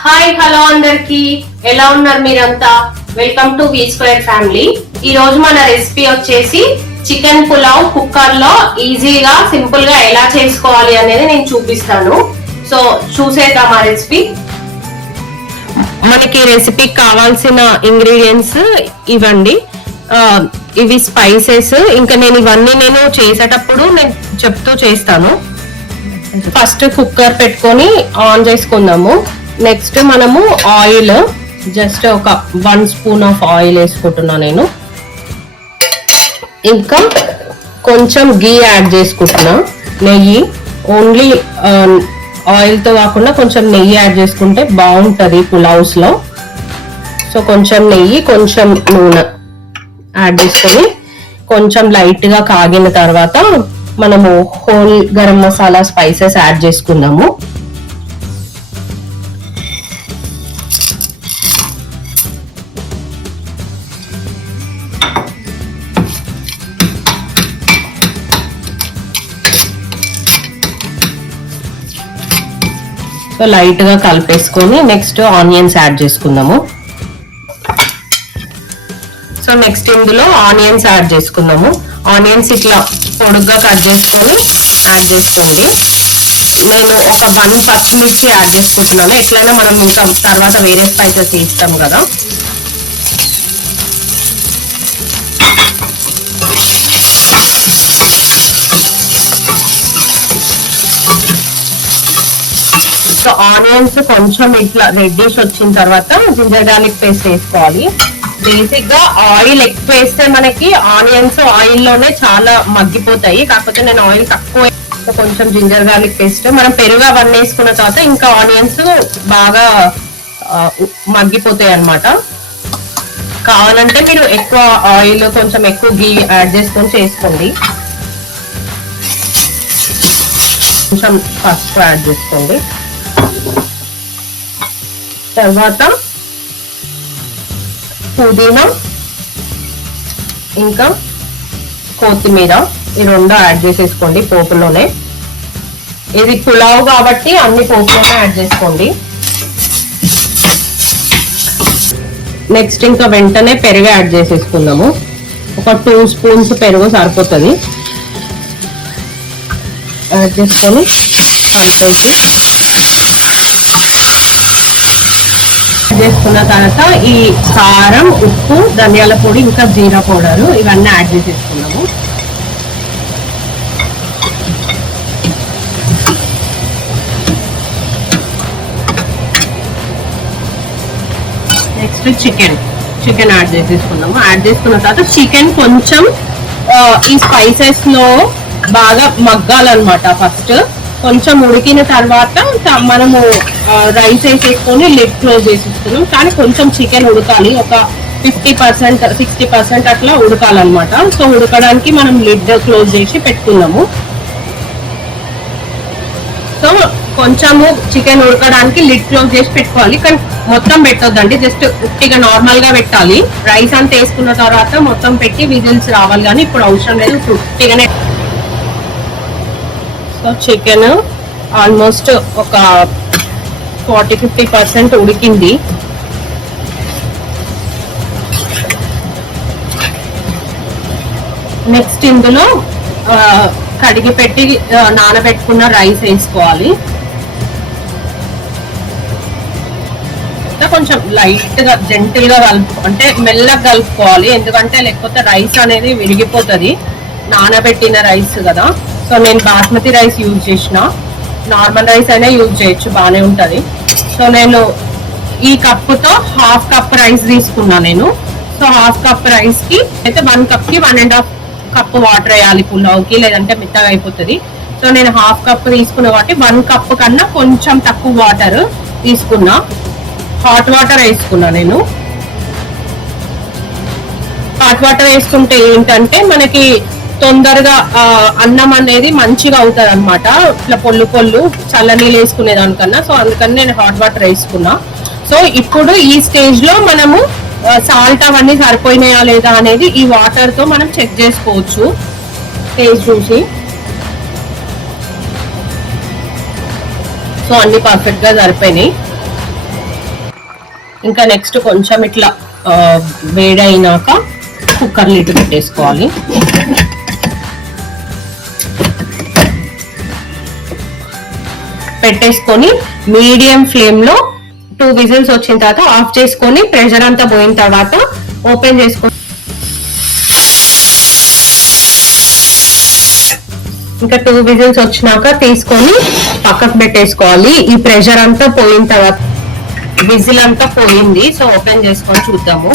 Hi hello అందరికి ఎలా ఉన్నారు మీరంతా? Welcome to V square family. ఈ రోజు మన రెసిపీ వచ్చేసి చికెన్ పులావ్ కుక్కర్ లో ఈజీగా సింపుల్ గా ఎలా చేసుకోవాలి అనేది నేను చూపిస్తాను. సో చూసేద్దాం ఆ రెసిపీ. మనకి రెసిపీకి కావాల్సిన ఇంగ్రీడియంట్స్ ఇవ్వండి. ఇవి స్పైసెస్. ఇంకా ఇవన్నీ నేను చేసేటప్పుడు నేను చెప్తూ చేస్తాను. ఫస్ట్ కుక్కర్ పెట్టుకొని ఆన్ చేసుకుందాము. నెక్స్ట్ మనము ఆయిల్ జస్ట్ ఒక 1 స్పూన్ ఆఫ్ ఆయిల్ వేసుకుంటున్నా నేను. ఇంకా కొంచెం గీ యాడ్ చేసుకుంటున్నా, నెయ్యి. ఓన్లీ ఆయిల్ తో కాకుండా కొంచెం నెయ్యి యాడ్ చేసుకుంటే బాగుంటది పులావ్స్ లో. సో కొంచెం నెయ్యి, కొంచెం నూనె యాడ్ చేసుకొని కొంచెం లైట్ గా కాగిన తర్వాత మనము whole garam masala spices add చేసుకుందాము. సో లైట్ గా కలిపేసుకొని నెక్స్ట్ ఆనియన్స్ యాడ్ చేసుకుందాము. సో నెక్స్ట్ ఇందులో ఆనియన్స్ యాడ్ చేసుకుందాము. ఆనియన్స్ ఇట్లా పొడుగ్గా కట్ చేసుకొని యాడ్ చేసుకోండి. నేను ఒక 1 పచ్చిమిర్చి యాడ్ చేసుకుంటున్నాను. ఎట్లయినా మనం ఇంకా తర్వాత వేరే స్పైసెస్ ఇస్తాం కదా. సో ఆనియన్స్ కొంచెం ఇట్లా రెడ్డిష్ వచ్చిన తర్వాత జింజర్ గార్లిక్ పేస్ట్ వేసుకోవాలి. బేసిక్ గా ఆయిల్ ఎక్కువ వేస్తే మనకి ఆనియన్స్ ఆయిల్ లోనే చాలా మగ్గిపోతాయి. కాకపోతే నేను ఆయిల్ తక్కువ, కొంచెం జింజర్ గార్లిక్ పేస్ట్. మనం పెరుగు అవన్నీ వేసుకున్న తర్వాత ఇంకా ఆనియన్స్ బాగా మగ్గిపోతాయి అన్నమాట. కావాలంటే మీరు ఎక్కువ ఆయిల్ కొంచెం ఎక్కువ గీ యాడ్ చేసుకొని చేసుకోండి. కొంచెం పసుపు యాడ్ చేసుకోండి. తర్వాత పుదీనా ఇంకా కొత్తిమీర ఈ 2 యాడ్ చేసేసుకోండి పోపులోనే. ఇది పులావ్ కాబట్టి అన్ని పోపులోనే యాడ్ చేసుకోండి. నెక్స్ట్ ఇంకా వెంటనే పెరుగు యాడ్ చేసేసుకుందాము. ఒక 2 స్పూన్స్ పెరుగు సరిపోతుంది. యాడ్ చేసుకొని కలిపేసి చేసుకున్న తర్వాత ఈ కారం, ఉప్పు, ధనియాల పొడి ఇంకా జీరా పౌడర్ ఇవన్నీ యాడ్ చేసేసుకున్నాము. నెక్స్ట్ చికెన్ యాడ్ చేసేసుకున్నాము. యాడ్ చేసుకున్న తర్వాత చికెన్ కొంచెం ఈ స్పైసెస్ లో బాగా మగ్గాలన్నమాట. ఫస్ట్ కొంచెం ఉడికిన తర్వాత మనము రైస్ వేసేసుకొని లిడ్ క్లోజ్ చేసేస్తున్నాం. కానీ కొంచెం చికెన్ ఉడకాలి, ఒక 50% 60% అట్లా ఉడకాలన్నమాట. సో ఉడకడానికి మనం లిడ్ క్లోజ్ చేసి పెట్టుకున్నాము. సో కొంచెము చికెన్ ఉడకడానికి లిడ్ క్లోజ్ చేసి పెట్టుకోవాలి. కానీ మొత్తం పెట్టొద్దండి, జస్ట్ ఉట్టిగా నార్మల్ గా పెట్టాలి. రైస్ అంతా వేసుకున్న తర్వాత మొత్తం పెట్టి విజిల్స్ రావాలి, కానీ ఇప్పుడు అవసరం లేదు, ఉట్టిగానే. సో చికెన్ ఆల్మోస్ట్ ఒక 40-50% ఉడికింది. నెక్స్ట్ ఇందులో కడిగి పెట్టి నానబెట్టుకున్న రైస్ వేసుకోవాలి. కొంచెం లైట్ గా జెంటిల్ గా అంటే మెల్లగా కలుపుకోవాలి, ఎందుకంటే లేకపోతే రైస్ అనేది విరిగిపోతుంది. నానబెట్టిన రైస్ కదా. సో నేను బాస్మతి రైస్ యూజ్ చేసిన, నార్మల్ రైస్ అయినా యూజ్ చేయొచ్చు, బాగానే ఉంటుంది. సో నేను ఈ కప్పుతో 1/2 కప్ రైస్ తీసుకున్నా నేను. సో 1/2 కప్ రైస్ కి అయితే 1 కప్ కి 1.5 కప్ వాటర్ వేయాలి పులావ్కి, లేదంటే మెత్తగా అయిపోతుంది. సో నేను 1/2 కప్ తీసుకున్నా కాబట్టి 1 కప్ కన్నా కొంచెం తక్కువ వాటర్ తీసుకున్నా. హాట్ వాటర్ వేసుకున్నా నేను. హాట్ వాటర్ వేసుకుంటే ఏంటంటే మనకి తొందరగా అన్నం అనేది మంచిగా అవుతుంది అనమాట, ఇట్లా పొల్లు చల్లనీళ్ళు వేసుకునే దానికన్నా. సో అందుకని నేను హాట్ వాటర్ వేసుకున్నా. సో ఇప్పుడు ఈ స్టేజ్ లో మనము సాల్ట్ అవన్నీ సరిపోయినాయా లేదా అనేది ఈ వాటర్ తో మనం చెక్ చేసుకోవచ్చు, టేస్ట్ చూసి. సో అన్ని పర్ఫెక్ట్ గా సరిపోయినాయి. ఇంకా నెక్స్ట్ కొంచెం ఇట్లా వేడైనాక కుక్కర్ లిడ్ పెట్టేసుకోవాలి. పెట్టేసుకొని మీడియం ఫ్లేమ్ లో 2 విజిల్స్ వచ్చిన తర్వాత ఆఫ్ చేసుకొని ప్రెషర్ అంతా పోయిన తర్వాత ఓపెన్ చేసుకొని ఇంకా 2 విజిల్స్ వచ్చినాక తీసుకొని పక్కకు పెట్టేసుకోవాలి. ఈ ప్రెషర్ అంతా పోయిన తర్వాత విజిల్ అంతా పోయింది. సో ఓపెన్ చేసుకొని చూద్దాము.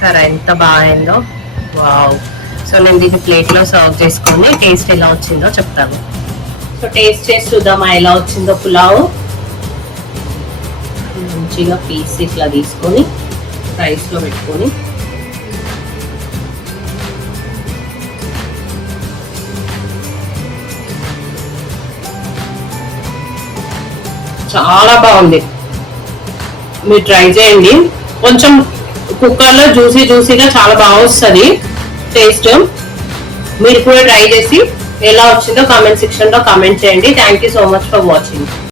సరే ఎంత బాగుందో, వావ్. సో నేను దీన్ని ప్లేట్ లో సర్వ్ చేసుకొని టేస్ట్ ఎలా వచ్చిందో చెప్తాను. సో టేస్ట్ చేసి చూద్దామా ఎలా వచ్చిందో పులావ్. మంచిగా పీస్ ఇట్లా తీసుకొని రైస్ లో పెట్టుకొని చాలా బాగుంది. మీరు ట్రై చేయండి. కొంచెం కుక్కర్ లో జ్యూసీగా చాలా బాగా వస్తుంది టేస్ట్. మీరు కూడా ట్రై చేసి ఎలా వచ్చిందో కామెంట్ సెక్షన్ లో కామెంట్ చేయండి. Thank you so much for watching.